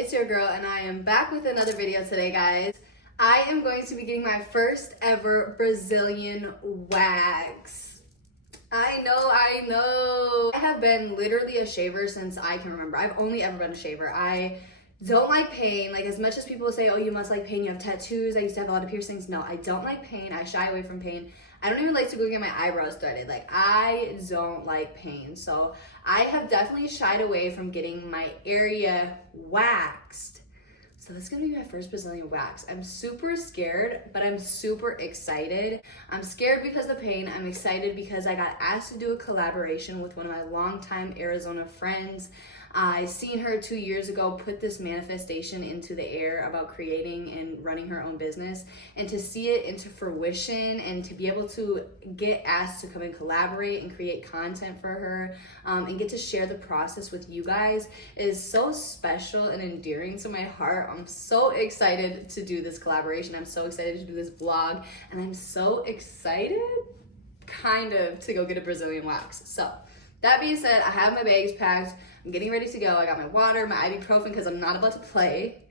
it's your girl and I am back with another video today, guys. I am going to be getting my first ever Brazilian wax. I know. I have been literally a shaver since I can remember. I've only ever been a shaver. I don't like pain. Like, as much as people say, oh, you must like pain, you have tattoos. I used to have a lot of piercings. No, I don't like pain. I shy away from pain. I don't even like to go get my eyebrows threaded. Like, I don't like pain. So I have definitely shied away from getting my area waxed. So this is gonna be my first Brazilian wax. I'm super scared, but I'm super excited. I'm scared because of the pain. I'm excited because I got asked to do a collaboration with one of my longtime Arizona friends. I seen her 2 years ago put this manifestation into the air about creating and running her own business, and to see it into fruition and to be able to get asked to come and collaborate and create content for her and get to share the process with you guys is so special and endearing to my heart. I'm so excited to do this collaboration. I'm so excited to do this vlog, and I'm so excited kind of to go get a Brazilian wax. So that being said, I have my bags packed. I'm getting ready to go. I got my water, my ibuprofen because I'm not about to play.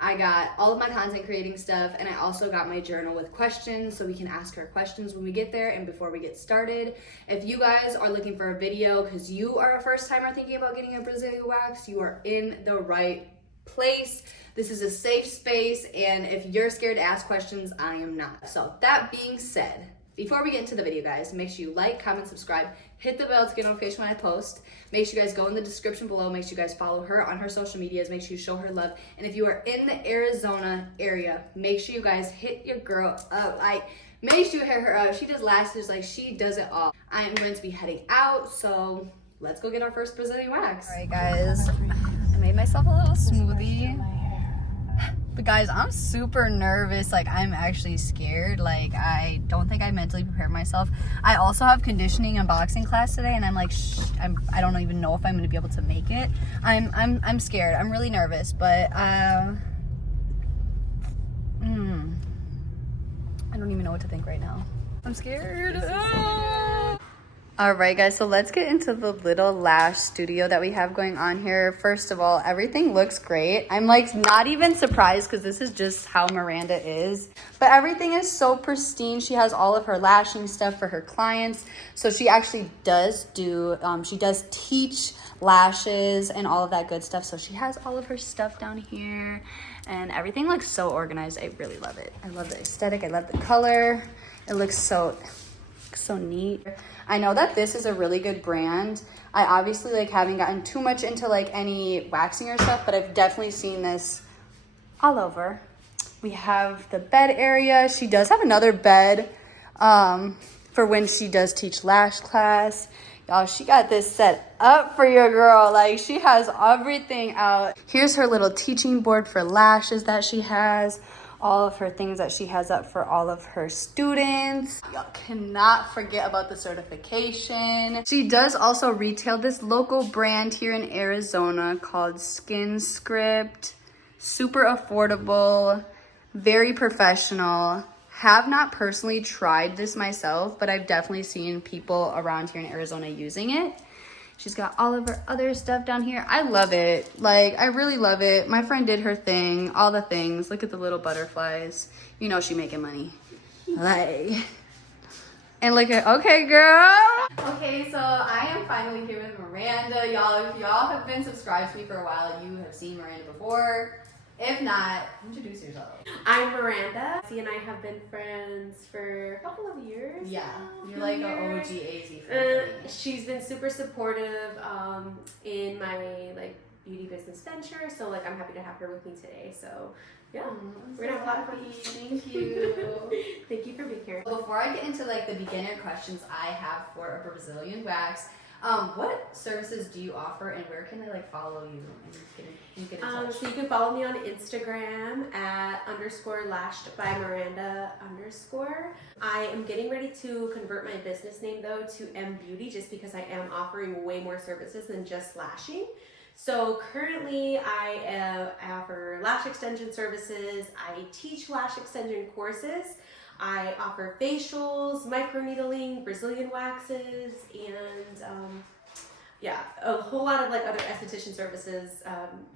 I got all of my content creating stuff, and I also got my journal with questions so we can ask her questions when we get there and before we get started. If you guys are looking for a video because you are a first timer thinking about getting a Brazilian wax, you are in the right place. This is a safe space, and if you're scared to ask questions, I am not. So that being said, before we get into the video, guys, make sure you like, comment, subscribe, hit the bell to get notification when I post. Make sure you guys go in the description below. Make sure you guys follow her on her social medias. Make sure you show her love. And if you are in the Arizona area, make sure you guys hit your girl up. Like, make sure you hit her up. She does lashes, like, she does it all. I am going to be heading out, so let's go get our first Brazilian wax. All right, guys, I made myself a little smoothie. But guys, I'm super nervous. Like, I'm actually scared. Like, I don't think I mentally prepared myself. I also have conditioning and boxing class today, and I'm like, I don't even know if I'm gonna be able to make it. I'm scared. I'm really nervous, but I don't even know what to think right now. I'm scared. All right, guys, so let's get into the little lash studio that we have going on here. First of all, everything looks great. I'm like not even surprised because this is just how Miranda is. But everything is so pristine. She has all of her lashing stuff for her clients. So she actually does do, she does teach lashes and all of that good stuff. So she has all of her stuff down here, and everything looks so organized. I really love it. I love the aesthetic. I love the color. It looks so neat. I know that this is a really good brand. I obviously like haven't gotten too much into like any waxing or stuff, but I've definitely seen this all over. We have the bed area. She does have another bed for when she does teach lash class. Y'all, she got this set up for your girl. Like, she has everything out. Here's her little teaching board for lashes that she has. All of her things that she has up for all of her students. Y'all cannot forget about the certification. She does also retail this local brand here in Arizona called Skin Script. Super affordable, very professional. Have not personally tried this myself, but I've definitely seen people around here in Arizona using it. She's got all of her other stuff down here. I love it. Like, I really love it. My friend did her thing, all the things. Look at the little butterflies. You know she making money. Like, and look at, okay, girl. Okay, so I am finally here with Miranda. Y'all, if y'all have been subscribed to me for a while, you have seen Miranda before. If not, introduce yourself. I'm Miranda. She and I have been friends for a couple of years. Yeah, you're like an OG AZ friend. She's been super supportive in my like beauty business venture. So like I'm happy to have her with me today. So yeah, we're gonna have a lot of fun. Thank you. Thank you for being here. Before I get into like the beginner questions I have for a Brazilian wax, what services do you offer, and where can they like follow you and get in touch? So you can follow me on Instagram at _lashed_by_Miranda_. I am getting ready to convert my business name though to M Beauty, just because I am offering way more services than just lashing. So currently I offer lash extension services. I teach lash extension courses. I offer facials, microneedling, Brazilian waxes, and yeah, a whole lot of like other esthetician services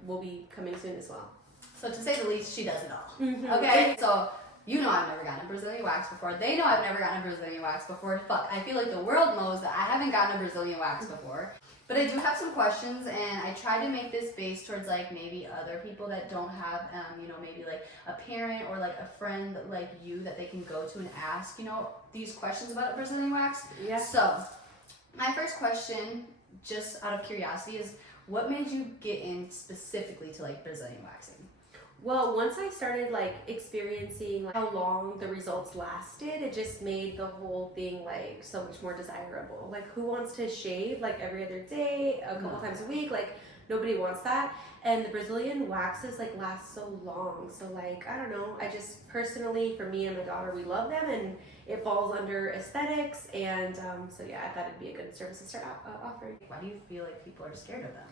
will be coming soon as well. So to say the least, she does it all. Mm-hmm. Okay, so you know I've never gotten a Brazilian wax before. They know I've never gotten a Brazilian wax before. Fuck, I feel like the world knows that I haven't gotten a Brazilian wax before. But I do have some questions, and I try to make this based towards like maybe other people that don't have, you know, maybe like a parent or like a friend like you that they can go to and ask, you know, these questions about a Brazilian wax. Yeah. So my first question, just out of curiosity, is what made you get in specifically to like Brazilian waxing? Well, once I started like experiencing like, how long the results lasted, it just made the whole thing like so much more desirable. Like, who wants to shave like every other day, a couple times a week? Like, nobody wants that. And the Brazilian waxes like last so long. So like, I don't know. I just personally, for me and my daughter, we love them, and it falls under aesthetics. And so yeah, I thought it'd be a good service to start offering. Why do you feel like people are scared of them?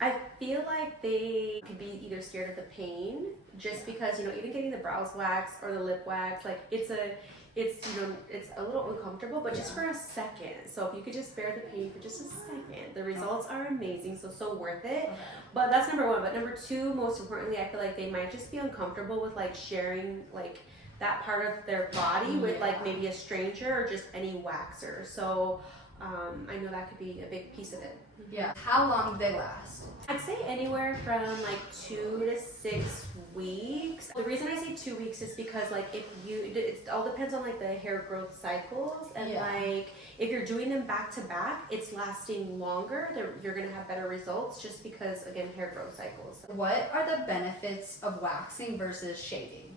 I feel like they could be either scared of the pain, just because, you know, even getting the brows wax or the lip wax, like it's you know, it's a little uncomfortable, but just for a second. So if you could just bear the pain for just a second, the results are amazing, so worth it. Okay. But that's number one. But number two, most importantly, I feel like they might just be uncomfortable with like sharing like that part of their body with like maybe a stranger or just any waxer. So I know that could be a big piece of it. Yeah. How long do they last? I'd say anywhere from like 2 to 6 weeks. The reason I say 2 weeks is because like it all depends on like the hair growth cycles, and like if you're doing them back to back, it's lasting longer. You're gonna have better results just because, again, hair growth cycles. What are the benefits of waxing versus shaving?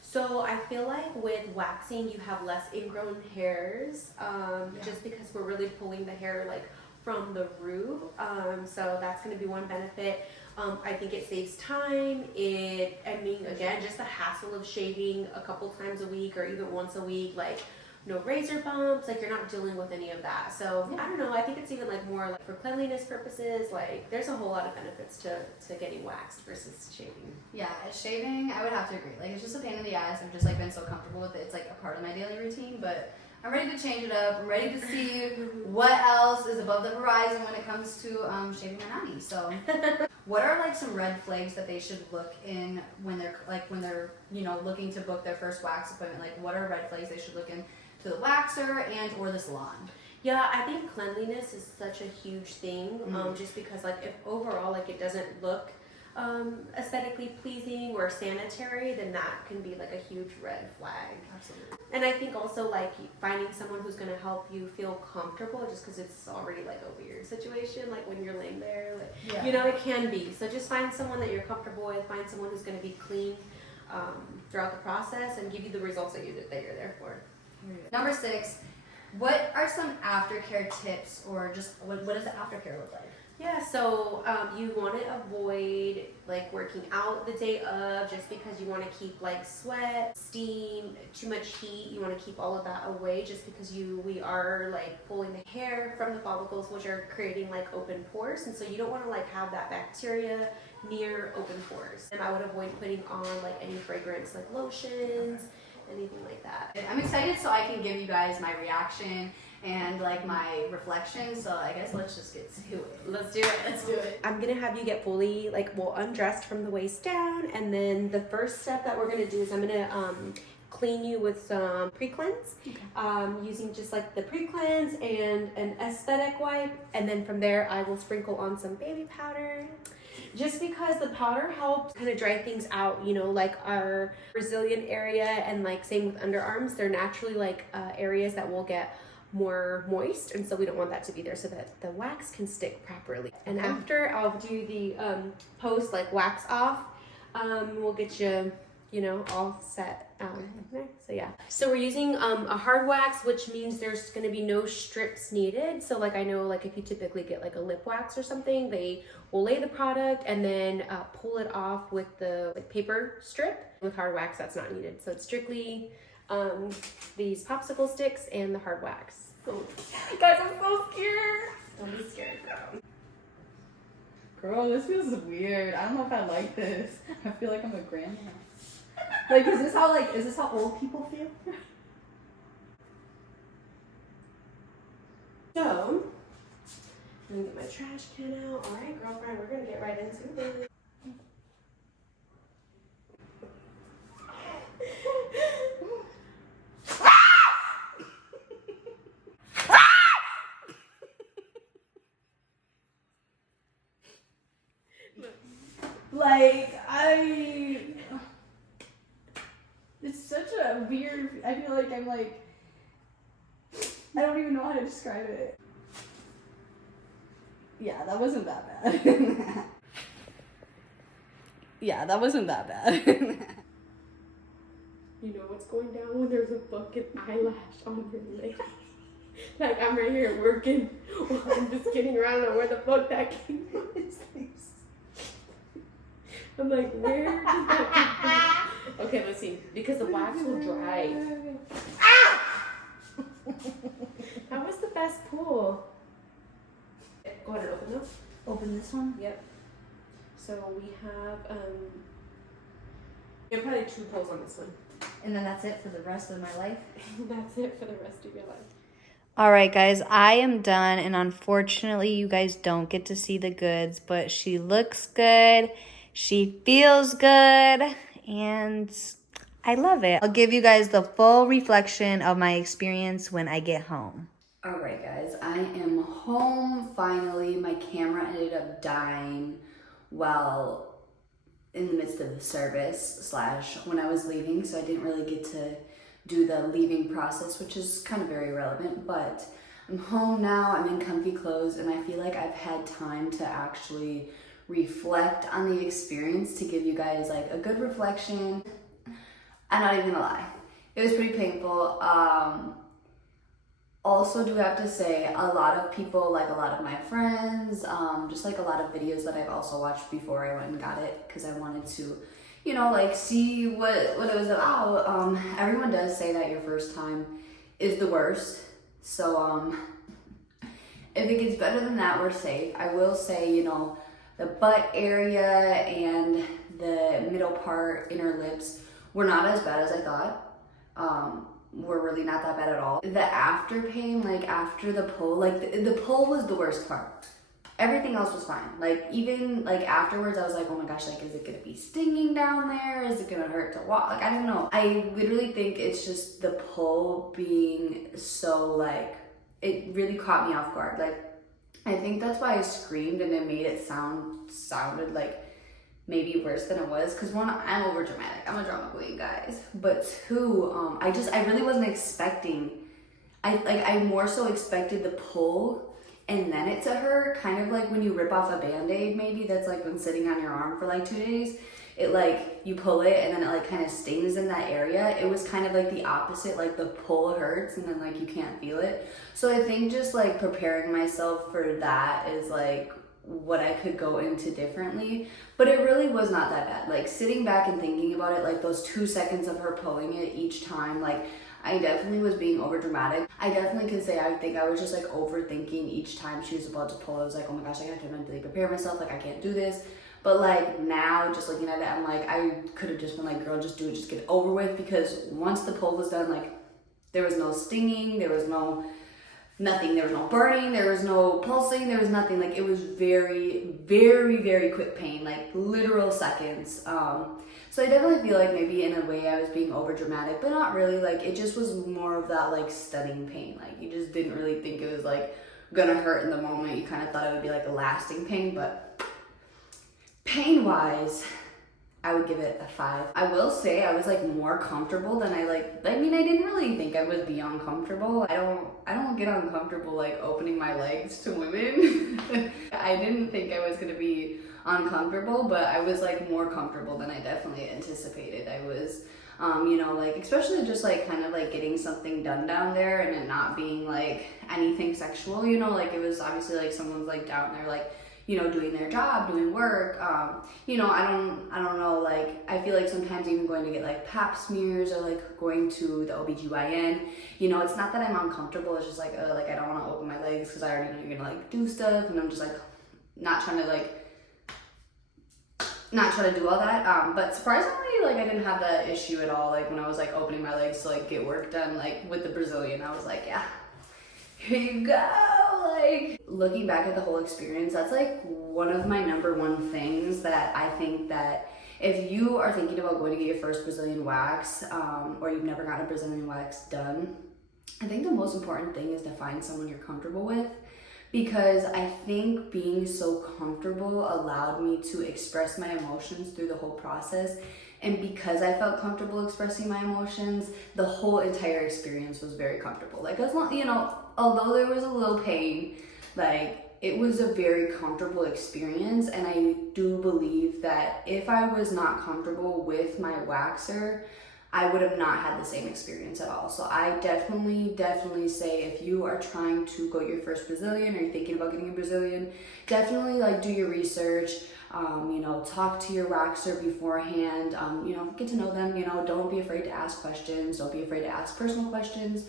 So I feel like with waxing, you have less ingrown hairs, just because we're really pulling the hair like from the root. So that's going to be one benefit. I think it saves time. Again, just the hassle of shaving a couple times a week or even once a week, like no razor bumps, like you're not dealing with any of that. So I don't know, I think it's even like more like for cleanliness purposes, like there's a whole lot of benefits to getting waxed versus shaving. Yeah, shaving, I would have to agree. Like, it's just a pain in the ass. I've just like been so comfortable with it. It's like a part of my daily routine, but I'm ready to change it up. I'm ready to see what else is above the horizon when it comes to shaving my nani. So what are like some red flags that they should look in when they're you know, looking to book their first wax appointment? Like, what are red flags they should look in to the waxer and or the salon? Yeah, I think cleanliness is such a huge thing, just because like if overall like it doesn't look aesthetically pleasing or sanitary, then that can be like a huge red flag. Absolutely. And I think also like finding someone who's going to help you feel comfortable, just because it's already like a weird situation, like when you're laying there, like you know, it can be. So just find someone that you're comfortable with, find someone who's going to be clean throughout the process and give you the results that you're there for. Number 6, what are some aftercare tips, or just what does the aftercare look like? Yeah, so you want to avoid like working out the day of, just because you want to keep like sweat, steam, too much heat. You want to keep all of that away, just because we are like pulling the hair from the follicles, which are creating like open pores, and so you don't want to like have that bacteria near open pores. And I would avoid putting on like any fragrance, like lotions, anything like that. I'm excited so I can give you guys my reaction and like my reflection, so I guess let's just get to it. Let's do it. Let's do it. I'm gonna have you get fully undressed from the waist down, and then the first step that we're gonna do is I'm gonna clean you with some pre-cleanse, using just like the pre-cleanse and an aesthetic wipe, and then from there I will sprinkle on some baby powder, just because the powder helps kind of dry things out, you know, like our Brazilian area, and like same with underarms, they're naturally like areas that will get more moist, and so we don't want that to be there, so that the wax can stick properly. And after I'll do the post like wax off, we'll get you, you know, all set there. So yeah, so we're using a hard wax, which means there's going to be no strips needed. So like I know like if you typically get like a lip wax or something, they will lay the product and then pull it off with the like paper strip. With hard wax, that's not needed, so it's strictly these popsicle sticks and the hard wax. So, guys, I'm so scared. Don't be scared, Girl, this feels weird. I don't know if I like this. I feel like I'm a grandma. Like, is this how old people feel? So I'm gonna get my trash can out. All right, girlfriend, we're gonna get right into this. Like, it's such a weird, I feel like I'm like, I don't even know how to describe it. Yeah, that wasn't that bad. Yeah, that wasn't that bad. You know what's going down when there's a fucking eyelash on your leg? Like, I'm right here working while I'm just getting around. I don't know where the fuck that came from. I'm like, where did that come from? Okay, let's see. Because the wax will dry. That was the best pull. Go ahead and open those. Open this one? Yep. So we have, you have probably 2 pulls on this one. And then that's it for the rest of my life? That's it for the rest of your life. All right, guys, I am done, and unfortunately, you guys don't get to see the goods, but she looks good, she feels good, and I love it. I'll give you guys the full reflection of my experience when I get home. All right, guys, I am home finally. My camera ended up dying while in the midst of the service / when I was leaving, so I didn't really get to do the leaving process, which is kind of very irrelevant, but I'm home now, I'm in comfy clothes, and I feel like I've had time to actually reflect on the experience to give you guys like a good reflection. I'm not even gonna lie, it was pretty painful. Also do have to say, a lot of people, like a lot of my friends, just like a lot of videos that I've also watched before I went and got it, because I wanted to, you know, like see what it was about. Everyone does say that your first time is the worst. So if it gets better than that, we're safe. I will say, you know, the butt area and the middle part, inner lips, were not as bad as I thought. Were really not that bad at all. The after pain, like after the pull, like the pull was the worst part. Everything else was fine. Like even like afterwards, I was like, oh my gosh, like is it gonna be stinging down there? Is it gonna hurt to walk? Like I don't know. I literally think it's just the pull being so like, it really caught me off guard. Like I think that's why I screamed, and it made it sounded like maybe worse than it was, because one, I'm over dramatic. I'm a drama queen, guys. But 2, I really wasn't expecting. I more so expected the pull and then it to hurt, kind of like when you rip off a band-aid, maybe that's like been sitting on your arm for like 2 days. It like, you pull it and then it like kind of stings in that area. It was kind of like the opposite, like the pull hurts and then like you can't feel it. So I think just like preparing myself for that is like what I could go into differently, but it really was not that bad. Like sitting back and thinking about it, like those 2 seconds of her pulling it each time, like I definitely was being over dramatic. I definitely can say I think I was just like overthinking each time she was about to pull. I was like, oh my gosh, I have to mentally prepare myself, like I can't do this. But like now, just looking at it, I'm like, I could have just been like, girl, just do it, just get it over with, because once the pull was done, like there was no stinging, there was no nothing, there was no burning, there was no pulsing, there was nothing. Like it was very, very, very quick pain, like literal seconds. So I definitely feel like maybe in a way I was being over dramatic, but not really. Like it just was more of that like stunning pain. Like you just didn't really think it was like gonna hurt in the moment. You kind of thought it would be like a lasting pain, but pain wise, I would give it a 5. I will say I was like more comfortable than I mean, I didn't really think I would be uncomfortable. I don't get uncomfortable like opening my legs to women. I didn't think I was gonna be uncomfortable, but I was like more comfortable than I definitely anticipated. I was, you know, like especially just like kind of like getting something done down there and it not being like anything sexual, you know, like it was obviously like someone's like down there like, you know, doing their job, doing work. You know, I don't know, like I feel like sometimes even going to get like pap smears or like going to the OBGYN, you know, it's not that I'm uncomfortable, it's just like I don't want to open my legs because I already know you're gonna like do stuff, and I'm just like not trying to do all that. But surprisingly, like I didn't have that issue at all. Like when I was like opening my legs to like get work done, like with the Brazilian, I was like, yeah, here you go. Like, looking back at the whole experience, that's like one of my number one things that I think that if you are thinking about going to get your first Brazilian wax, or you've never gotten a Brazilian wax done, I think the most important thing is to find someone you're comfortable with, because I think being so comfortable allowed me to express my emotions through the whole process. And because I felt comfortable expressing my emotions, the whole entire experience was very comfortable. Like, as long, you know, although there was a little pain, like, it was a very comfortable experience. And I do believe that if I was not comfortable with my waxer, I would have not had the same experience at all. So I definitely say, if you are trying to go your first Brazilian, or you're thinking about getting a Brazilian, definitely like do your research. You know, talk to your waxer beforehand, you know, get to know them, you know, don't be afraid to ask questions, don't be afraid to ask personal questions,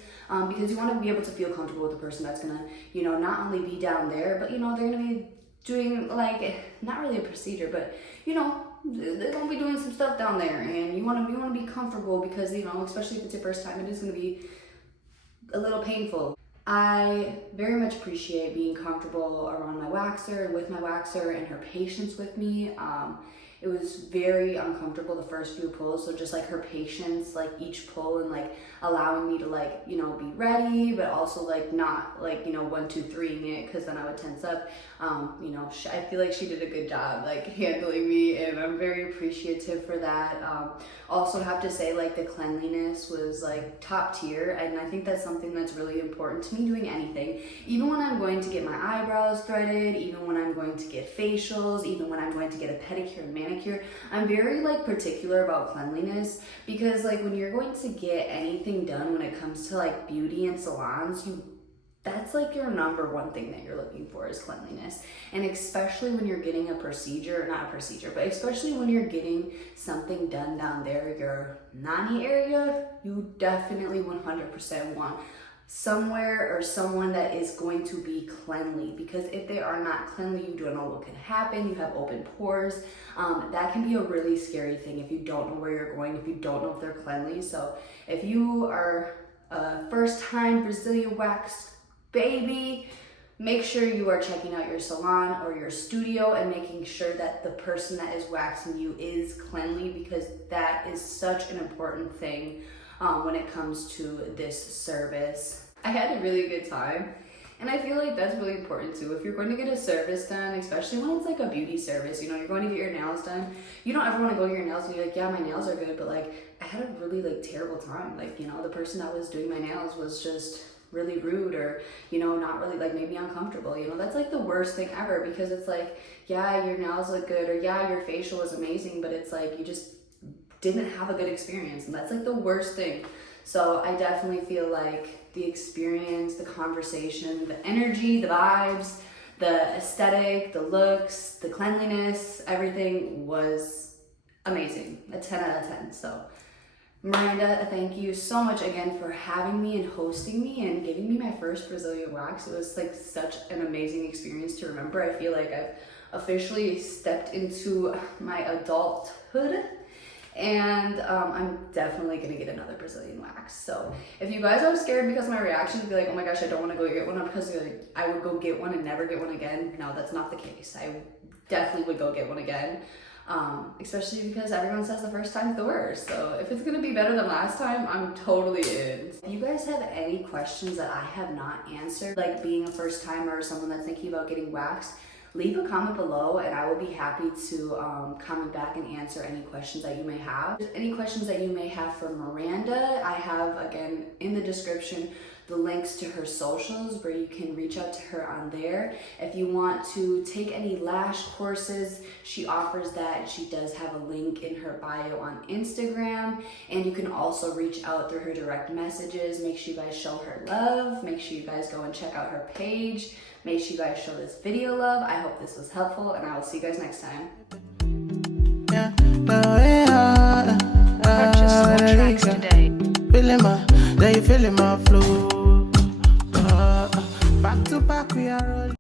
because you want to be able to feel comfortable with the person that's gonna, you know, not only be down there, but, you know, they're gonna be doing, like, not really a procedure, but, you know, they're gonna be doing some stuff down there, and you want to be comfortable, because, you know, especially if it's your first time, it is gonna be a little painful. I very much appreciate being comfortable around my waxer and with my waxer and her patience with me. It was very uncomfortable the first few pulls, so just like her patience, like each pull, and like allowing me to, like, you know, be ready, but also like not like, you know, 1, 2, 3ing it, because then I would tense up. You know, I feel like she did a good job like handling me, and I'm very appreciative for that. Also have to say, like, the cleanliness was like top tier, and I think that's something that's really important to me doing anything. Even when I'm going to get my eyebrows threaded, even when I'm going to get facials, even when I'm going to get a pedicure and manicure, I'm very like particular about cleanliness, because like when you're going to get anything done when it comes to like beauty and salons, that's like your number one thing that you're looking for is cleanliness. And especially when you're getting a procedure, not a procedure, but especially when you're getting something done down there, your nani area, you definitely 100% want somewhere or someone that is going to be cleanly, because if they are not cleanly, you don't know what can happen. You have open pores. That can be a really scary thing if you don't know where you're going, if you don't know if they're cleanly. So if you are a first-time Brazilian wax baby, make sure you are checking out your salon or your studio and making sure that the person that is waxing you is cleanly, because that is such an important thing when it comes to this service. I had a really good time, and I feel like that's really important too. If you're going to get a service done, especially when it's like a beauty service, you know, you're going to get your nails done, you don't ever want to go get your nails and be like, yeah, my nails are good, but like I had a really like terrible time. Like, you know, the person that was doing my nails was just really rude, or, you know, not really, like, made me uncomfortable. You know, that's like the worst thing ever, because it's like, yeah, your nails look good, or yeah, your facial was amazing, but it's like you just didn't have a good experience, and that's like the worst thing. So I definitely feel like the experience, the conversation, the energy, the vibes, the aesthetic, the looks, the cleanliness, everything was amazing. A 10 out of 10. So Miranda, thank you so much again for having me and hosting me and giving me my first Brazilian wax. It was like such an amazing experience to remember. I feel like I've officially stepped into my adulthood, and I'm definitely gonna get another Brazilian wax. So if you guys are scared because of my reaction to be like, oh my gosh, I don't want to go get one, because like, I would go get one and never get one again. No, that's not the case. I definitely would go get one again. Especially because everyone says the first time's the worst. So if it's gonna be better than last time, I'm totally in. If you guys have any questions that I have not answered, like being a first timer or someone that's thinking about getting waxed, leave a comment below and I will be happy to comment back and answer any questions that you may have. Any questions that you may have for Miranda, I have, again, in the description, the links to her socials where you can reach out to her on there. If you want to take any lash courses, she offers that. She does have a link in her bio on Instagram, and you can also reach out through her direct messages. Make sure you guys show her love. Make sure you guys go and check out her page. Make sure you guys show this video love. I hope this was helpful, and I will see you guys next time. Purchase your tracks today. Feeling my flow. Back to back we are rolling.